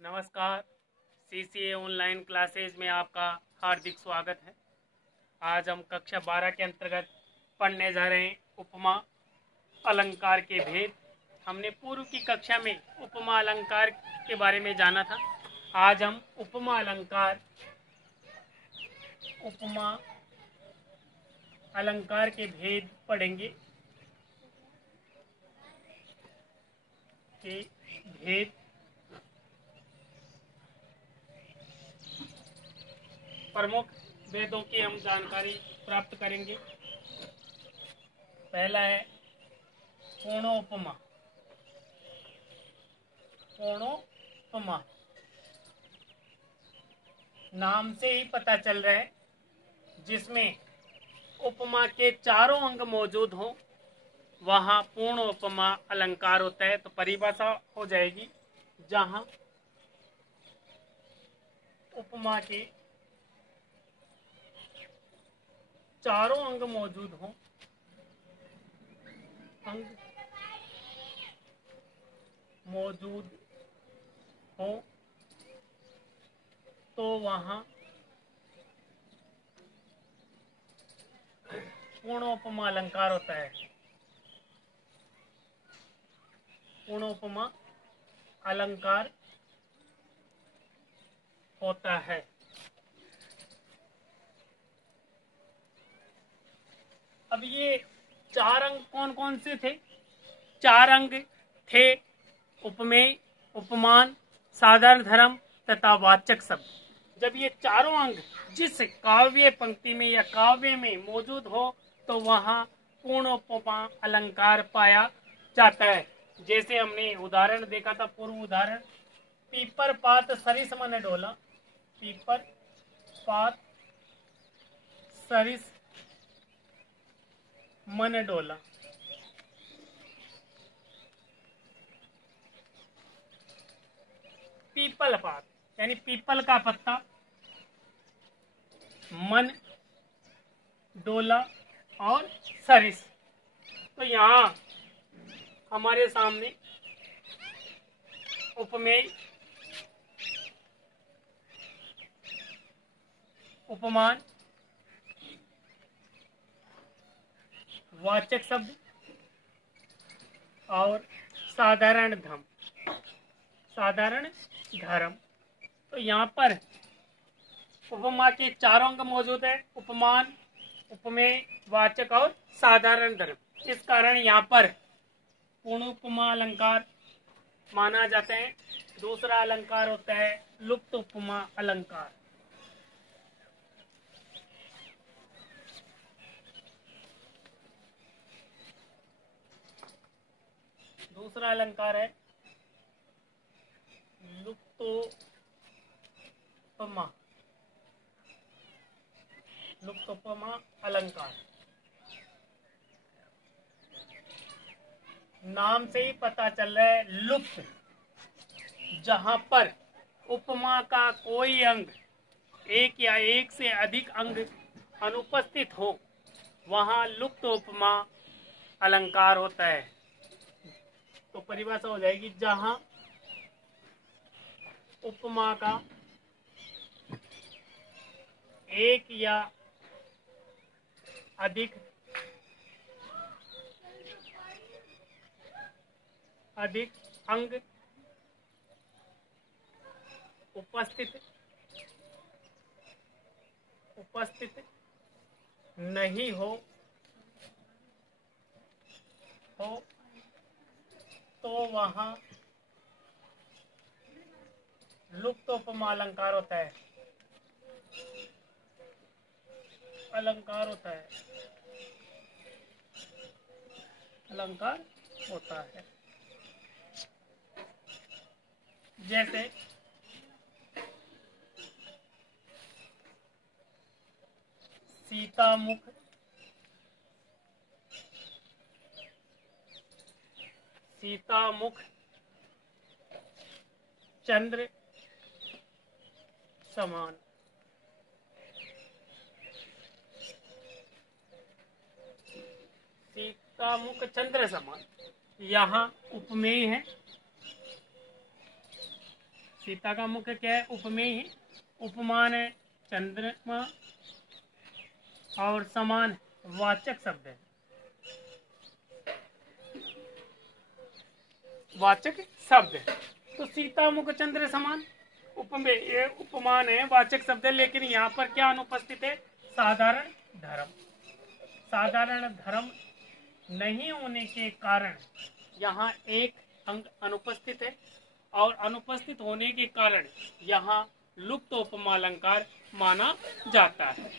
नमस्कार। CCA online classes में आपका हार्दिक स्वागत है। आज हम कक्षा 12 के अंतर्गत पढ़ने जा रहे हैं उपमा अलंकार के भेद। हमने पूर्व की कक्षा में उपमा अलंकार के बारे में जाना था। आज हम उपमा अलंकार के भेद पढ़ेंगे। प्रमुख भेदों की हम जानकारी प्राप्त करेंगे। पहला है पूर्णोपमा। पूर्णोपमा नाम से ही पता चल रहा है, जिसमें उपमा के चारों अंग मौजूद हो वहां पूर्ण उपमा अलंकार होता है। तो परिभाषा हो जाएगी, जहां उपमा के चारों अंग मौजूद हो, तो वहां पूर्णोपमा अलंकार होता है। पूर्णोपमा अलंकार होता है। अब ये चार अंग कौन कौन से थे? चार अंग थे उपमेय, उपमान, साधारण धर्म तथा वाचक शब्द। जब ये चारों अंग जिस काव्य पंक्ति में या काव्य में मौजूद हो तो वहां पूर्ण उपमा अलंकार पाया जाता है। जैसे हमने उदाहरण देखा था, पूर्व उदाहरण, पीपर पात सरिस मन डोला। पीपर पात सरिस मन डोला। पीपल पात यानी पीपल का पत्ता, मन, डोला और सरिस। तो यहाँ हमारे सामने उपमेय, उपमान, वाचक शब्द और साधारण धर्म। तो यहाँ पर उपमा के चारों अंग मौजूद है, उपमान, उपमेय, वाचक और साधारण धर्म। इस कारण यहाँ पर पूर्ण उपमा अलंकार माना जाता है। दूसरा अलंकार होता है लुप्त उपमा अलंकार। दूसरा अलंकार है लुप्तोपमा अलंकार। नाम से ही पता चल रहा है लुप्त, जहां पर उपमा का कोई अंग, एक या एक से अधिक अंग अनुपस्थित हो, वहां लुप्त उपमा अलंकार होता है। तो परिभाषा हो जाएगी, जहां उपमा का एक या अधिक अंग उपस्थित नहीं हो तो वहां लुप्त उपमा अलंकार होता है। अलंकार होता है। जैसे सीतामुख, चंद्र समान। सीतामुख चंद्र समान यहाँ उपमेय है। सीता का मुख क्या है? उपमेय है। उपमान है चंद्रमा, और समान वाचक शब्द है। वाचक शब्द है। तो सीता मुख चंद्र समान उपमेय, ये उपमान है, वाचक शब्द है। लेकिन यहाँ पर क्या अनुपस्थित है? साधारण धर्म। साधारण धर्म नहीं होने के कारण यहाँ एक अंग अनुपस्थित है, और अनुपस्थित होने के कारण यहाँ लुप्त उपमा अलंकार माना जाता है।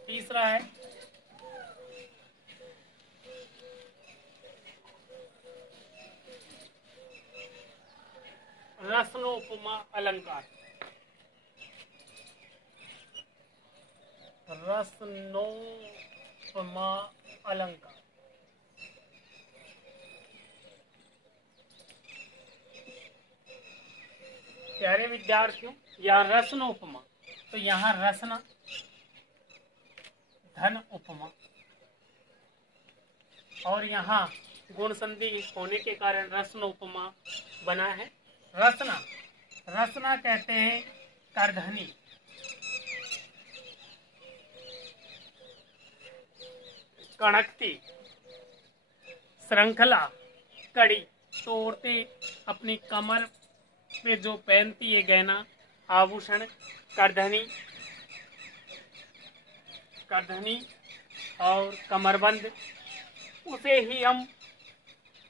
तीसरा है रसनोपमा अलंकार। रसनोपमा अलंकार प्यारे विद्यार्थियों, यहाँ रसनोपमा, तो यहाँ रसना धन उपमा, और यहाँ गुण संधि होने के कारण रसनोपमा बना है। रसना, रसना कहते हैं करधनी, कणकती, श्रृंखला, कड़ी। तो औरतें अपनी कमर पे जो पहनती है गहना आभूषण, करधनी, करधनी और कमरबंद, उसे ही हम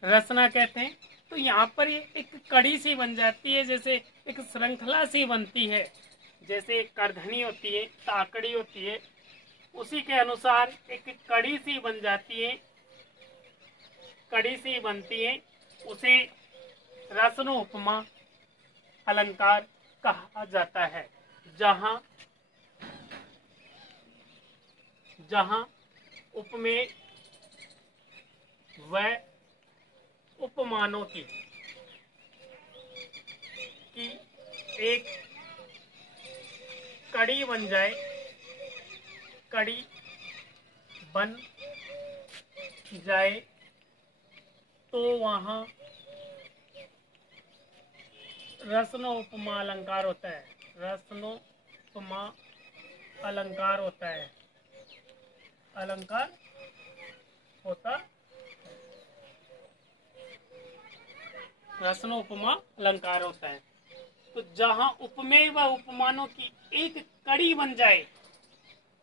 रसना कहते हैं। तो यहाँ पर ये एक कड़ी सी बन जाती है, जैसे एक श्रृंखला सी बनती है। जैसे एक करधनी होती है, ताकड़ी होती है, उसी के अनुसार एक कड़ी सी बन जाती है, कड़ी सी बनती है, उसे रसनोपमा अलंकार कहा जाता है। जहाँ जहाँ उपमेय व उपमानों की एक कड़ी बन जाए, कड़ी बन जाए, तो वहाँ रसनोपमा अलंकार होता है। रसनोपमा अलंकार होता है, अलंकार होता, रसनोपमा अलंकार होता है। तो जहाँ उपमेय व उपमानों की एक कड़ी बन जाए,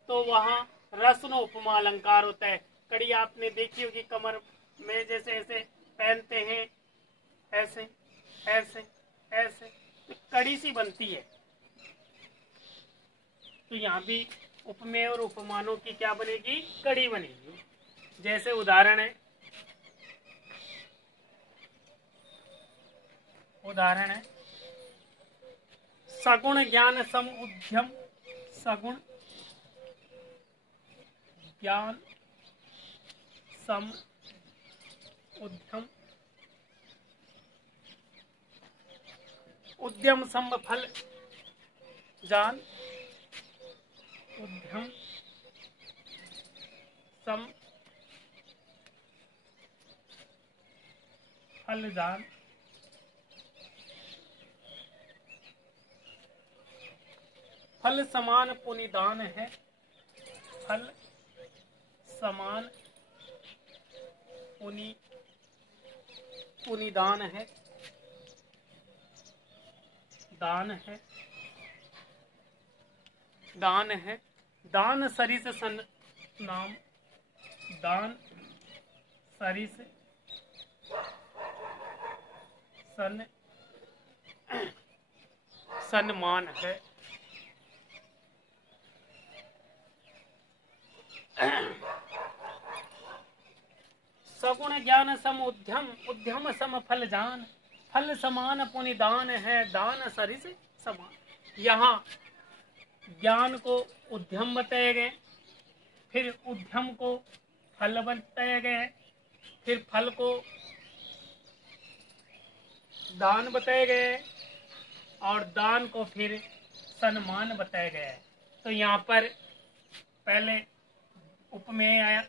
तो वहाँ रसनोपमा अलंकार होता है। कड़ी आपने देखी होगी कमर में, जैसे ऐसे पहनते हैं, ऐसे ऐसे ऐसे, तो कड़ी सी बनती है। तो यहाँ भी उपमेय और उपमानों की क्या बनेगी? कड़ी बनेगी। जैसे उदाहरण है, उदाहरण है सगुण ज्ञान सम उद्यम, सगुण ज्ञान सम उद्यम, उद्यम सम फल जान, उद्यम सम फल जान। फल समान पुनिदान है, फल समान पुनिदान है, दान है, दान है। दान सरिस सन नाम, दान सरिस सन सम्मान है। सगुण ज्ञान सम उद्यम, उद्यम सम फल जान, फल समान पुनिदान है, दान सरिस समान। यहाँ ज्ञान को उद्यम बताए गए, फिर उद्यम को फल बताए गए, फिर फल को दान बताए गए, और दान को फिर सम्मान बताया गया है। तो यहाँ पर पहले उपमेय आया,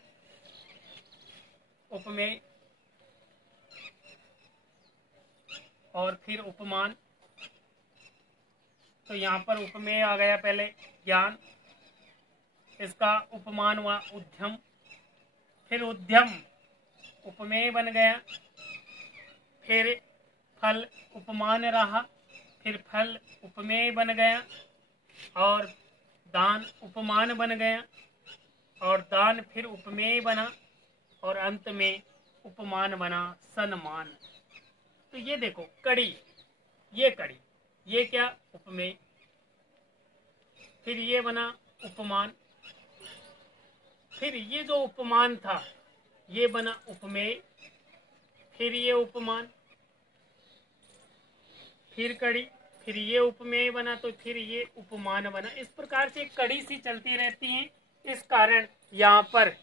उपमेय और फिर उपमान। तो यहाँ पर उपमेय आ गया पहले ज्ञान, इसका उपमान हुआ उद्यम, फिर उद्यम उपमेय बन गया, फिर फल उपमान रहा, फिर फल उपमेय बन गया, और दान उपमान बन गया, और दान फिर उपमेय बना, और अंत में उपमान बना सन्मान। तो ये देखो कड़ी, ये क्या उपमेय, फिर ये बना उपमान, फिर ये जो उपमान था ये बना उपमेय, फिर ये उपमान, फिर कड़ी, फिर ये उपमेय बना, तो फिर ये उपमान बना। इस प्रकार से कड़ी सी चलती रहती है। इस कारण यहाँ पर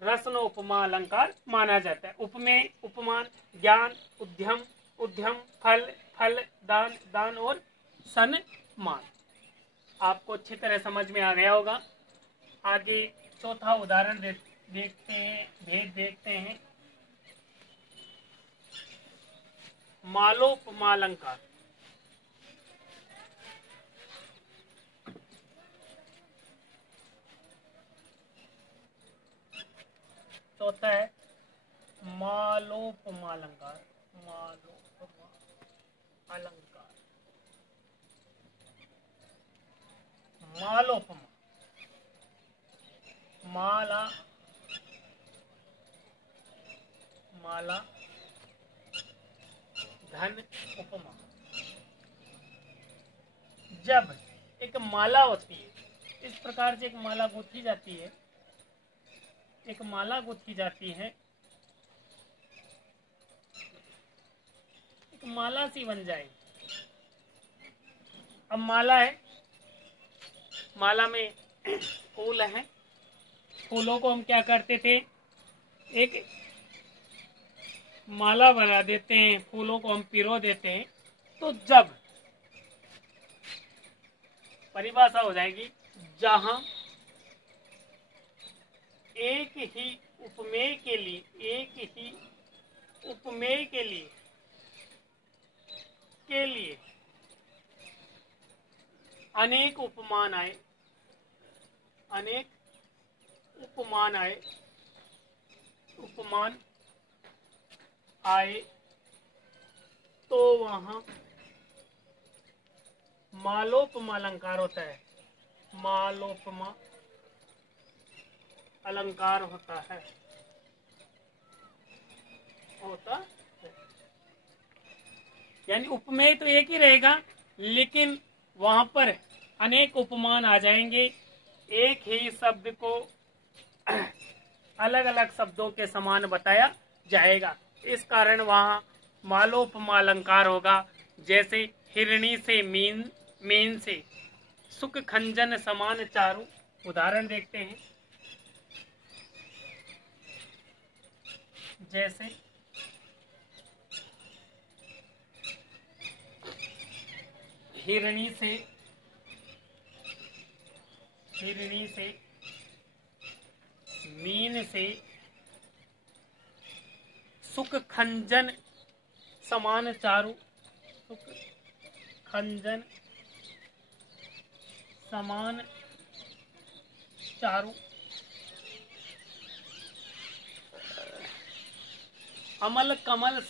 रसन उपमा अलंकार माना जाता है। उपमेय, उपमान, ज्ञान, उद्यम, उद्यम, फल, फल, दान, दान और सन्मान। आपको अच्छी तरह समझ में आ गया होगा। आगे चौथा उदाहरण देखते हैं, भेद देखते हैं। मालोपमा अलंकार। चौथा है मालोपमा अलंकार। मालोपमा अलंकार, मालोपमा, माला, माला, धन, उपमा। जब एक माला होती है, इस प्रकार से एक माला गूंथी जाती है, एक माला गूंथी जाती है, एक माला सी बन जाएगी। अब माला है, माला में फूल हैं, फूलों को हम क्या करते थे, एक माला बना देते हैं, फूलों को हम पिरो देते हैं। तो जब परिभाषा हो जाएगी, जहां एक ही उपमेय के लिए अनेक उपमान आए, उपमान आए, तो वहां मालोपमा अलंकार होता है। मालोपमा अलंकार होता है। यानी उपमेय तो एक ही रहेगा, लेकिन वहां पर अनेक उपमान आ जाएंगे। एक ही शब्द को अलग अलग शब्दों के समान बताया जाएगा। इस कारण वहां मालोपमा अलंकार होगा। जैसे हिरणी से मीन से सुख खंजन समान चारु। उदाहरण देखते हैं। जैसे हिरणी से मीन से सुख खंजन समान चारु। सुख खंजन समान चारु। अमल कमल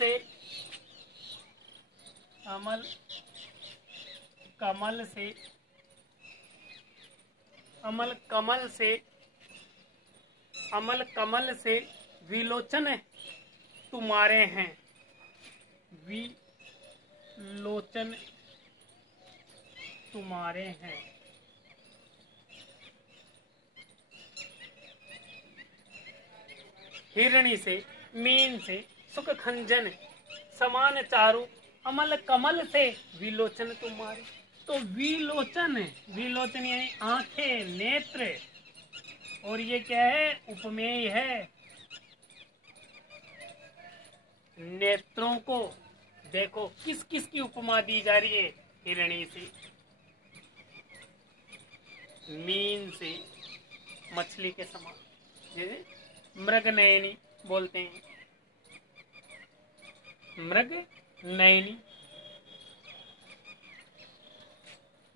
से विलोचन तुम्हारे हैं। विलोचन तुम्हारे हैं। हिरणी से मीन से सुख खंजन समान चारु। अमल कमल से विलोचन तुम्हारे। तो विलोचन यानी आंखें, नेत्र, और ये क्या है, उपमेय है। नेत्रों को देखो किस किस की उपमा दी जा रही है। हिरणी से, मीन से मछली के समान, मृग नयनी बोलते हैं, मृग नयनी।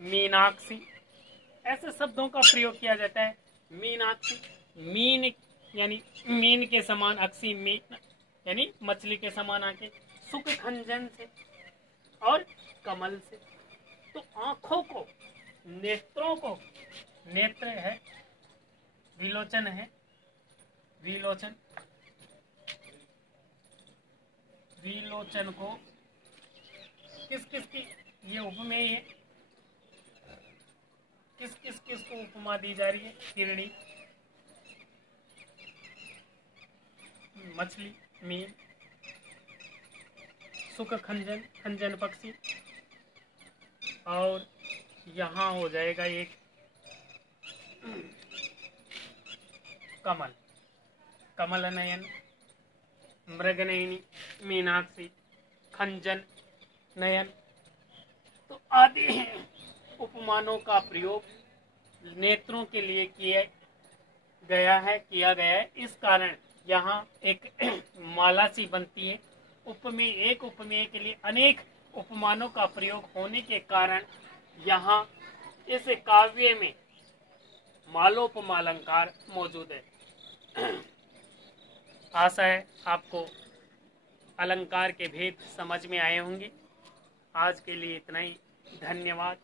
मीनाक्षी, ऐसे शब्दों का प्रयोग किया जाता है। मीनाक्षी, मीन यानी मीन के समान, अक्षी मीन यानी मछली के समान आंखें, सुख खंजन से और कमल से। तो आंखों को, नेत्रों को, नेत्र है, विलोचन है, विलोचन, विलोचन को किस किस की ये उपमेय है, किस किस किस को उपमा दी जा रही है? हिरणी, मछली, मीन, सुख खंजन, खंजन पक्षी, और यहाँ हो जाएगा एक कमल, कमल नयन, मृग नयनी, मीनाक्षी, खंजन नयन। तो आदि उपमानों का प्रयोग नेत्रों के लिए किया गया है। इस कारण यहाँ एक माला सी बनती है। उपमेय, एक उपमेय के लिए अनेक उपमानों का प्रयोग होने के कारण यहाँ इस काव्य में मालोपमा अलंकार मौजूद है। आशा है आपको अलंकार के भेद समझ में आए होंगे। आज के लिए इतना ही। धन्यवाद।